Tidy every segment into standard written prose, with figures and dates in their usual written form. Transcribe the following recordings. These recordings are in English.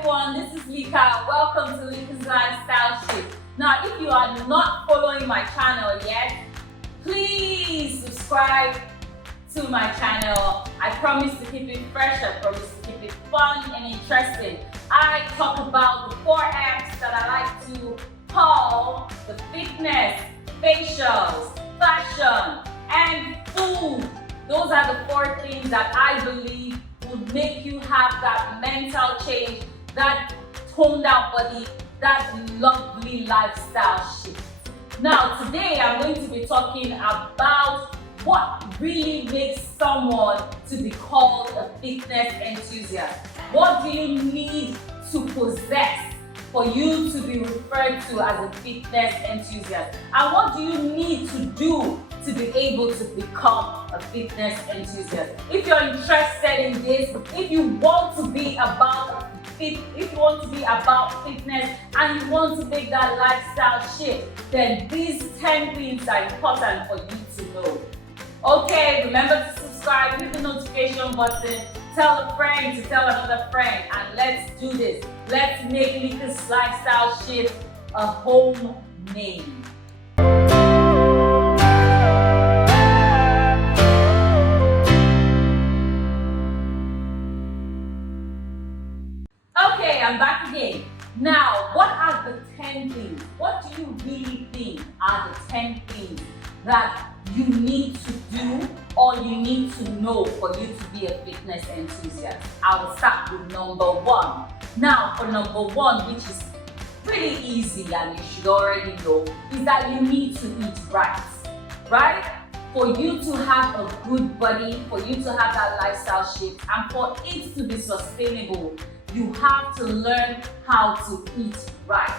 everyone, this is Lika. Welcome to Lika's Lifestyle Shift. Now, if you are not following my channel yet, please subscribe to my channel. I promise to keep it fresh, I promise to keep it fun and interesting. I talk about the 4 F's that I like to call the fitness, facials, fashion, and food. Those are the 4 things that I believe would make you have that mental change, that toned down body, that lovely lifestyle shift. Now, today I'm going to be talking about what really makes someone to be called a fitness enthusiast. What do you need to possess for you to be referred to as a fitness enthusiast? And what do you need to do to be able to become a fitness enthusiast? If you're interested in this, if you want to be about fitness and you want to make that lifestyle shift, then these 10 things are important for you to know. Okay, remember to subscribe, hit the notification button, tell a friend to tell another friend, and let's do this. Let's make Lika's Lifestyle Shift a home name. Okay, I'm back again. Now, what are the 10 things? What do you really think are the 10 things that you need to do or you need to know for you to be a fitness enthusiast? I will start with number 1. Now, for number 1, which is pretty easy and you should already know, is that you need to eat right? For you to have a good body, for you to have that lifestyle shift, and for it to be sustainable, you have to learn how to eat right.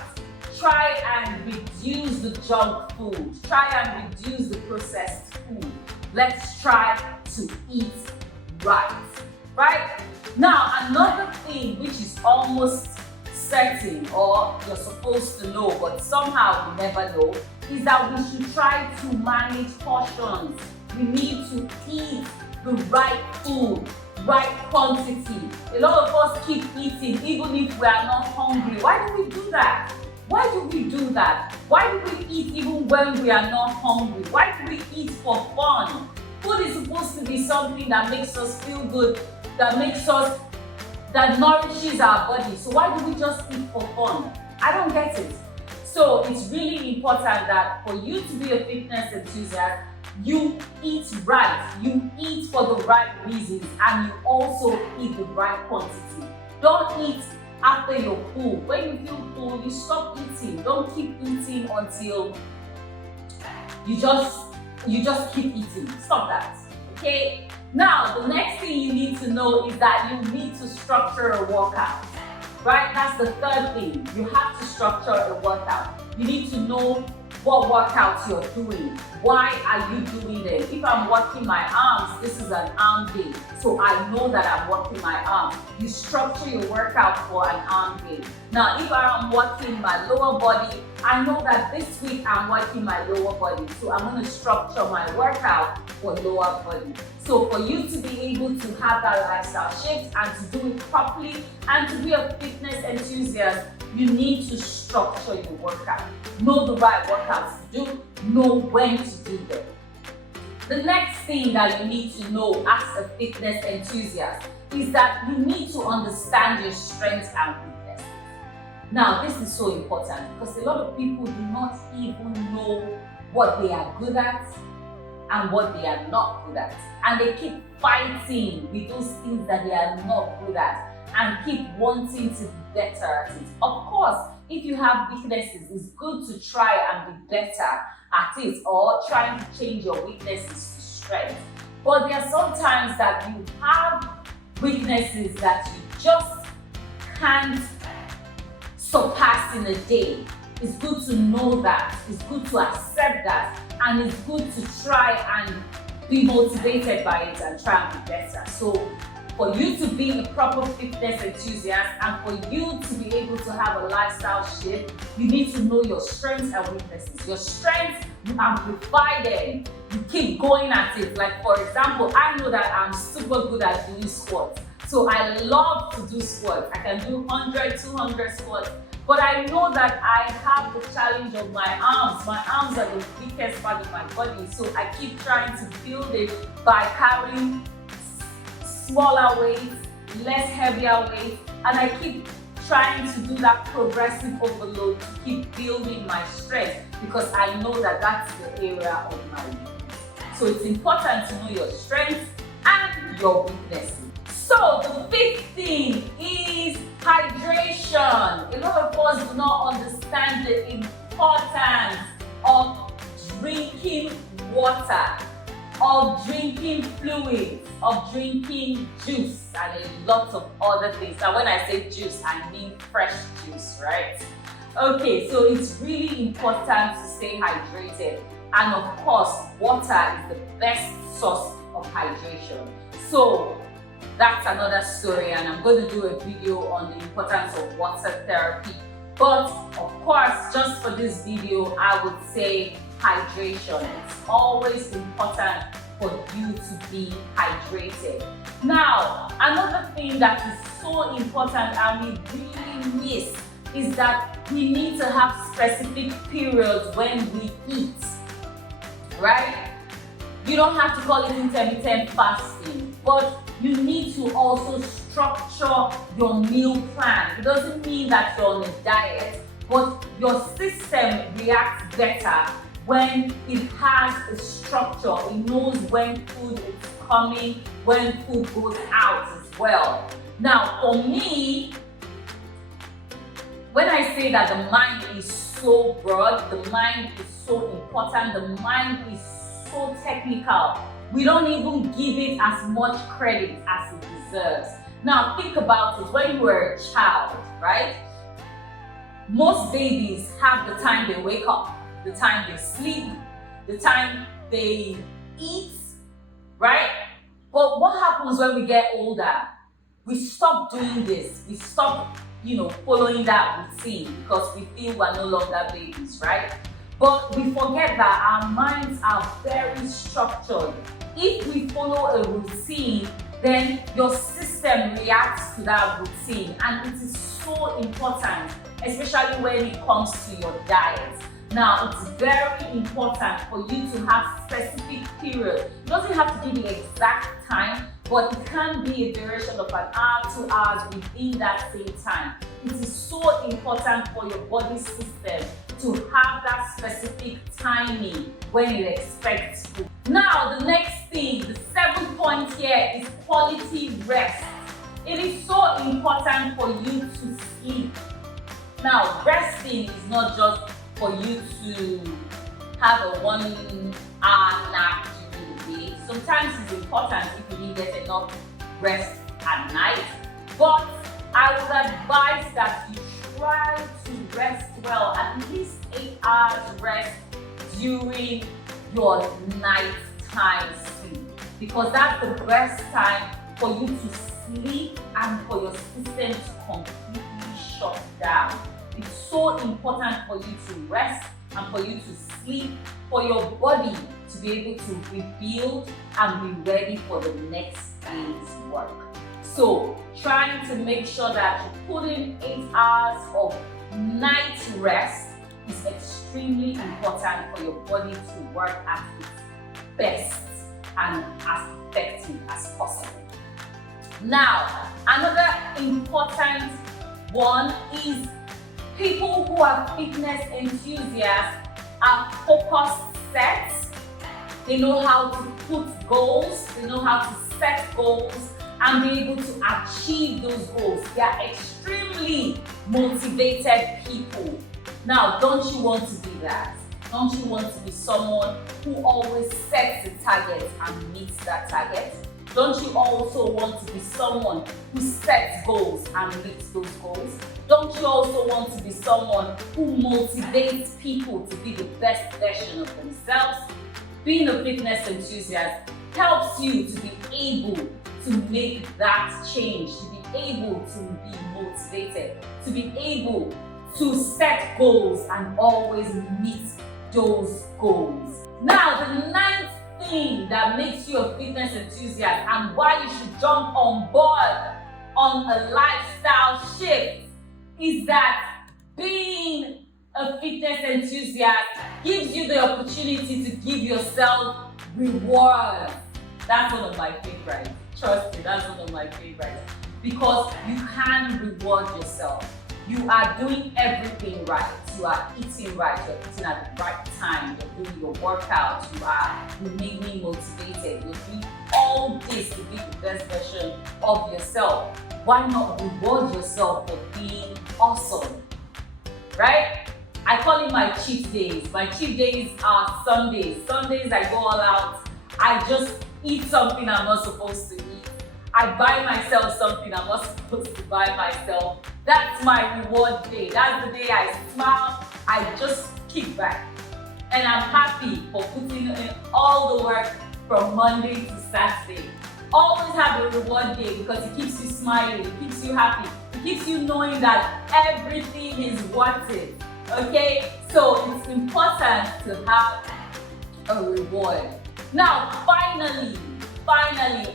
Try and reduce the junk food. Try and reduce the processed food. Let's try to eat right. Now, another thing which is almost certain, or you're supposed to know, but somehow you never know, is that we should try to manage portions. We need to eat the right food, right quantity. A lot of us keep eating even if we are not hungry. Why do we do that? Why do we do that? Why do we eat even when we are not hungry? Why do we eat for fun? Food is supposed to be something that makes us feel good, that nourishes our body. So why do we just eat for fun? I don't get it. So it's really important that for you to be a fitness enthusiast, you eat right, you eat for the right reasons, and you also eat the right quantity. Don't eat after you're full. When you feel full, you stop eating. Don't keep eating until you just keep eating. Stop that. Okay? Now, the next thing you need to know is that you need to structure a workout. Right? That's the 3rd thing. You have to structure a workout. You need to know what workouts you're doing. Why are you doing them? If I'm working my arms, this is an arm day. So I know that I'm working my arms. You structure your workout for an arm day. Now, if I'm working my lower body, I know that this week I'm working my lower body. So I'm going to structure my workout for lower body. So for you to be able to have that lifestyle shift and to do it properly and to be a fitness enthusiast, you need to structure your workout. Know the right workouts to do, know when to do them. The next thing that you need to know as a fitness enthusiast is that you need to understand your strengths and weaknesses. Now, this is so important because a lot of people do not even know what they are good at and what they are not good at. And they keep fighting with those things that they are not good at and keep wanting to be better at it. Of course, if you have weaknesses, it's good to try and be better at it, or trying to change your weaknesses to strength. But there are some times that you have weaknesses that you just can't surpass in a day. It's good to know that, it's good to accept that, and it's good to try and be motivated by it and try and be better. So for you to be a proper fitness enthusiast and for you to be able to have a lifestyle shift, you need to know your strengths and weaknesses. Your strengths, you amplify them. You keep going at it. Like, for example, I know that I'm super good at doing squats. So I love to do squats. I can do 100, 200 squats. But I know that I have the challenge of my arms. My arms are the weakest part of my body. So I keep trying to build it by carrying smaller weights, less heavier weights. And I keep trying to do that progressive overload to keep building my strength because I know that that's the area of my weakness. So it's important to know your strengths and your weaknesses. So the fifth thing is hydration. A lot of us do not understand the importance of drinking water, of drinking fluids, of drinking juice, and a lot of other things. And when I say juice, I mean fresh juice, right? Okay, so it's really important to stay hydrated. And of course, water is the best source of hydration. So that's another story, and I'm going to do a video on the importance of water therapy. But of course, just for this video, I would say hydration. It's always important for you to be hydrated. Now, another thing that is so important and we really miss is that we need to have specific periods when we eat, right? You don't have to call it intermittent fasting, but you need to also structure your meal plan. It doesn't mean that you're on a diet, but your system reacts better when it has a structure. It knows when food is coming, when food goes out as well. Now, for me, when I say that the mind is so broad, the mind is so important, the mind is so technical, we don't even give it as much credit as it deserves. Now think about it, when you were a child, right? Most babies have the time they wake up, the time they sleep, the time they eat, right? But what happens when we get older? We stop doing this. We stop, following that routine because we feel we're no longer babies, right? But we forget that our minds are very structured. If we follow a routine, then your system reacts to that routine, and it is so important, especially when it comes to your diet. Now, it's very important for you to have specific periods. It doesn't have to be the exact time, but it can be a duration of an hour, 2 hours within that same time. It is so important for your body system to have that specific timing when it expects food. Now, the next thing, the 7th point here is quality rest. It is so important for you to sleep. Now, resting is not just for you to have a 1 hour nap during the day. Sometimes it's important if you didn't get enough rest at night, but I would advise that you try to rest well, at least 8 hours rest during your nighttime sleep, because that's the best time for you to sleep and for your system to completely shut down. It's so important for you to rest and for you to sleep, for your body to be able to rebuild and be ready for the next day's work. So trying to make sure that you put in 8 hours of night rest is extremely important for your body to work at its best and as effective as possible. Now, another important one is people who are fitness enthusiasts are focus sets. They know how to put goals, they know how to set goals and be able to achieve those goals. They are extremely motivated people. Now, don't you want to be that? Don't you want to be someone who always sets a target and meets that target? Don't you also want to be someone who sets goals and meets those goals? Don't you also want to be someone who motivates people to be the best version of themselves? Being a fitness enthusiast helps you to be able to make that change, to be able to be motivated, to be able to set goals and always meet those goals. Now, the 9th thing that makes you a fitness enthusiast and why you should jump on board on a lifestyle shift is that being a fitness enthusiast gives you the opportunity to give yourself rewards. That's one of my favorites. Trust me, that's one of my favorites. Because you can reward yourself. You are doing everything right. You are eating right. You're eating at the right time. You're doing your workouts. You are remaining motivated. You're doing all this to be the best version of yourself. Why not reward yourself for being awesome? Right? I call it my cheat days. My cheat days are Sundays. Sundays I go all out. I just eat something I'm not supposed to eat. I buy myself something I'm not supposed to buy myself. That's my reward day. That's the day I smile. I just kick back. And I'm happy for putting in all the work from Monday to Saturday. Always have a reward day because it keeps you smiling, it keeps you happy, it keeps you knowing that everything is worth it. Okay? So it's important to have a reward. Now, finally,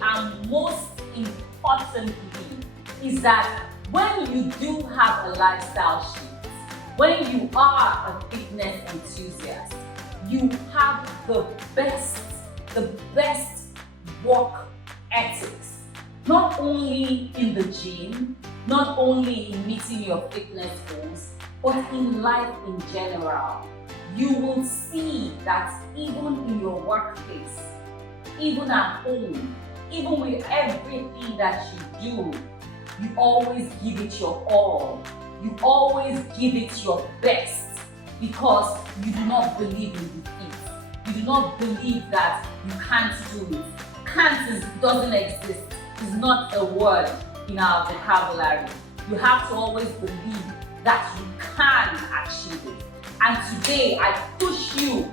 and most importantly, is that when you do have a lifestyle shift, when you are a fitness enthusiast, you have the best work ethics. Not only in the gym, not only in meeting your fitness goals, but in life in general. You will see that even in your workplace, even at home, even with everything that you do, you always give it your all. You always give it your best because you do not believe in defeat. You do not believe that you can't do it. Doesn't exist. It's not a word in our vocabulary. You have to always believe that you can achieve it. And today I push you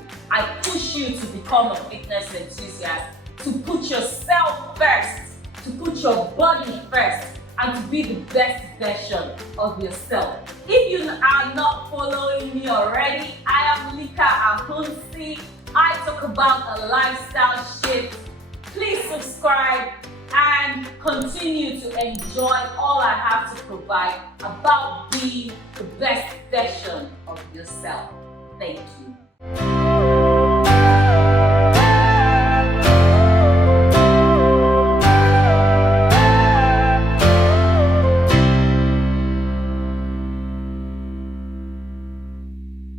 to become a fitness enthusiast, to put yourself first, to put your body first, and to be the best version of yourself. If you are not following me already, I am Lika Ahunsi. I talk about a lifestyle shift. Please subscribe and continue to enjoy all I have to provide about being the best version of yourself. Thank you.